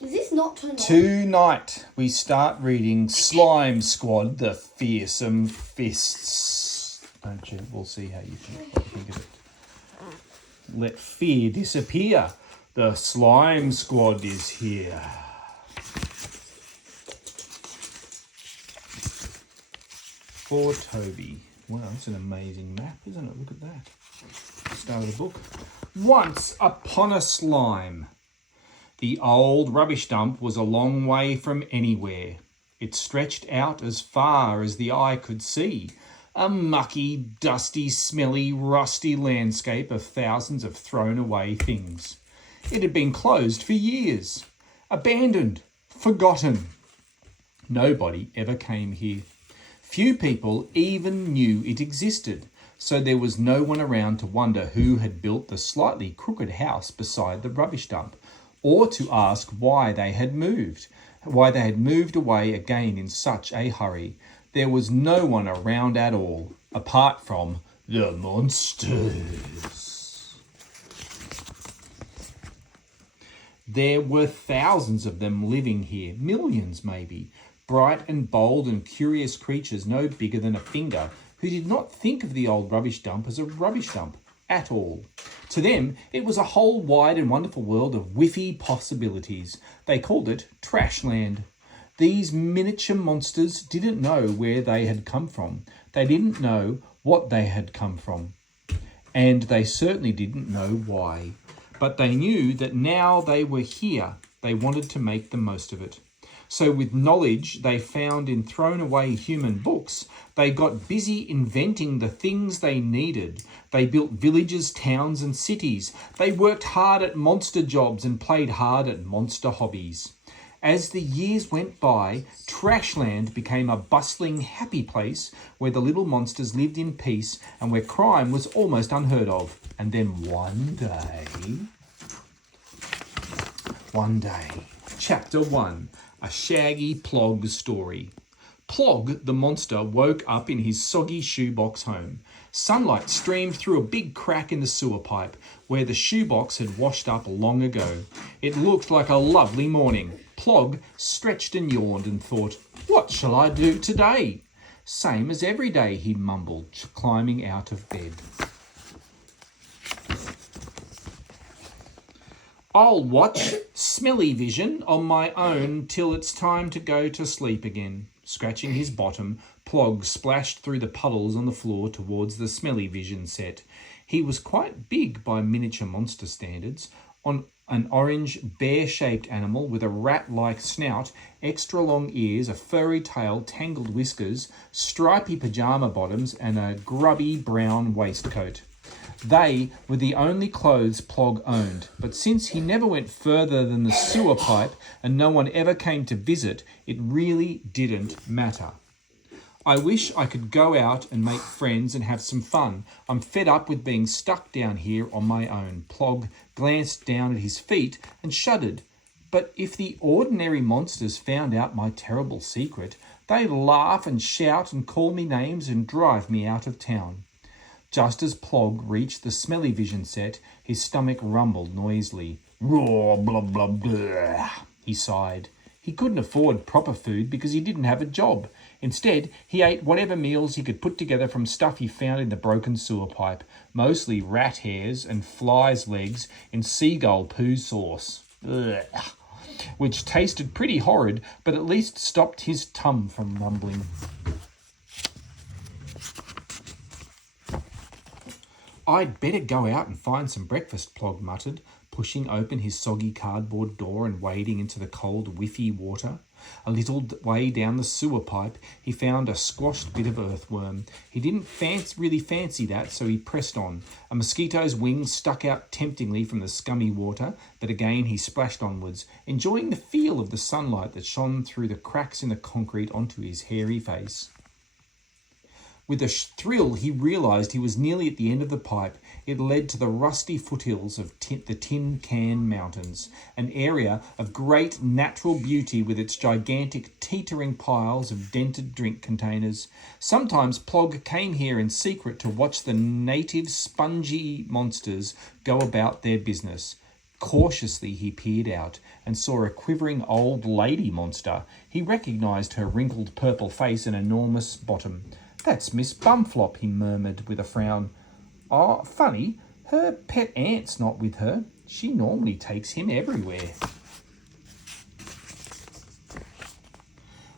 Is this not tonight? Tonight we start reading Slime Squad, the Fearsome Fists. Don't you? We'll see how you think of it. Let fear disappear. The Slime Squad is here. For Toby. Wow, it's an amazing map, isn't it? Look at that. Start of the book. Once upon a slime. The old rubbish dump was a long way from anywhere. It stretched out as far as the eye could see. A mucky, dusty, smelly, rusty landscape of thousands of thrown away things. It had been closed for years. Abandoned. Forgotten. Nobody ever came here. Few people even knew it existed, so there was no one around to wonder who had built the slightly crooked house beside the rubbish dump, or to ask why they had moved away again in such a hurry. There was no one around at all, apart from the monsters. There were thousands of them living here, millions maybe, bright and bold and curious creatures no bigger than a finger, who did not think of the old rubbish dump as a rubbish dump at all. To them, it was a whole wide and wonderful world of whiffy possibilities. They called it Trashland. These miniature monsters didn't know where they had come from. They didn't know what they had come from. And they certainly didn't know why. But they knew that now they were here, they wanted to make the most of it. So with knowledge they found in thrown away human books, they got busy inventing the things they needed. They built villages, towns and cities. They worked hard at monster jobs and played hard at monster hobbies. As the years went by, Trashland became a bustling, happy place where the little monsters lived in peace and where crime was almost unheard of. And then one day, Chapter 1, a shaggy Plog story. Plog, the monster, woke up in his soggy shoebox home. Sunlight streamed through a big crack in the sewer pipe where the shoebox had washed up long ago. It looked like a lovely morning. Plog stretched and yawned and thought, "What shall I do today?" "Same as every day," he mumbled, climbing out of bed. "I'll watch Smelly Vision on my own till it's time to go to sleep again." Scratching his bottom, Plog splashed through the puddles on the floor towards the Smelly Vision set. He was quite big by miniature monster standards, on an orange, bear-shaped animal with a rat-like snout, extra long ears, a furry tail, tangled whiskers, stripy pyjama bottoms, and a grubby brown waistcoat. They were the only clothes Plog owned, but since he never went further than the sewer pipe and no one ever came to visit, it really didn't matter. "I wish I could go out and make friends and have some fun. I'm fed up with being stuck down here on my own." Plog glanced down at his feet and shuddered. "But if the ordinary monsters found out my terrible secret, they'd laugh and shout and call me names and drive me out of town." Just as Plog reached the Smelly Vision set, his stomach rumbled noisily. "Raw, blah, blah, blah," he sighed. He couldn't afford proper food because he didn't have a job. Instead, he ate whatever meals he could put together from stuff he found in the broken sewer pipe, mostly rat hairs and flies' legs in seagull poo sauce, which tasted pretty horrid, but at least stopped his tum from rumbling. "I'd better go out and find some breakfast," Plog muttered, pushing open his soggy cardboard door and wading into the cold, whiffy water. A little way down the sewer pipe, he found a squashed bit of earthworm. He didn't really fancy that, so he pressed on. A mosquito's wings stuck out temptingly from the scummy water, but again he splashed onwards, enjoying the feel of the sunlight that shone through the cracks in the concrete onto his hairy face. With a thrill, he realised he was nearly at the end of the pipe. It led to the rusty foothills of the Tin Can Mountains, an area of great natural beauty with its gigantic teetering piles of dented drink containers. Sometimes Plog came here in secret to watch the native spongy monsters go about their business. Cautiously he peered out and saw a quivering old lady monster. He recognised her wrinkled purple face and enormous bottom. "That's Miss Bumflop," he murmured with a frown. "Oh, funny, her pet aunt's not with her. She normally takes him everywhere."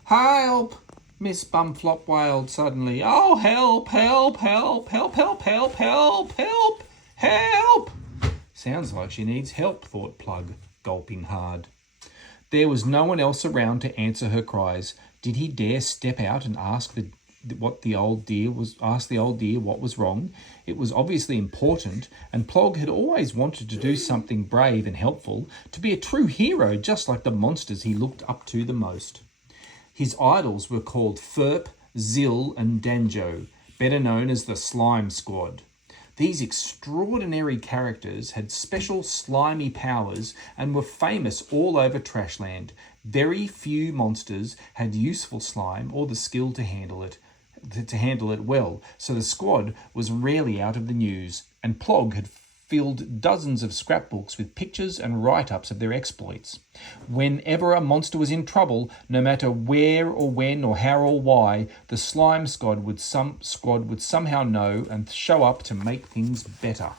"Help!" Miss Bumflop wailed suddenly. "Oh, help, help, help, help, help, help, help, help, help!" Sounds like she needs help, thought Plug, gulping hard. There was no one else around to answer her cries. Did he dare step out and ask the old dear what was wrong? It was obviously important, and Plog had always wanted to do something brave and helpful, to be a true hero just like the monsters he looked up to the most. His idols were called Ferp, Zill, and Danjo, better known as the Slime Squad. These extraordinary characters had special slimy powers and were famous all over Trashland. Very few monsters had useful slime or the skill to handle it well, so the squad was rarely out of the news, and Plog had filled dozens of scrapbooks with pictures and write-ups of their exploits. Whenever a monster was in trouble, no matter where or when or how or why, the slime squad would somehow know and show up to make things better.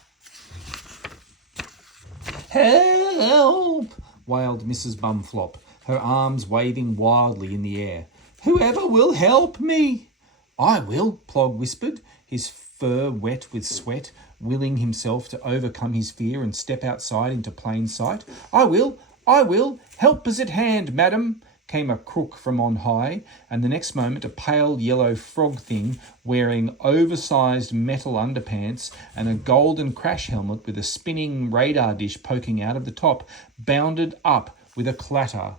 "Help!" wailed Mrs. Bumflop, her arms waving wildly in the air. "Whoever will help me!" "I will," Plog whispered, his fur wet with sweat, willing himself to overcome his fear and step outside into plain sight. I will. Help is at hand, madam," came a crook from on high, and the next moment a pale yellow frog thing wearing oversized metal underpants and a golden crash helmet with a spinning radar dish poking out of the top bounded up with a clatter.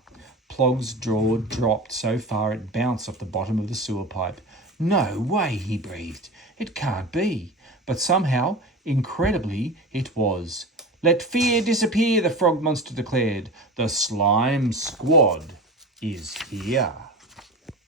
Plog's jaw dropped so far it bounced off the bottom of the sewer pipe. "No way," he breathed. "It can't be." But somehow, incredibly, it was. "Let fear disappear," the frog monster declared. "The Slime Squad is here."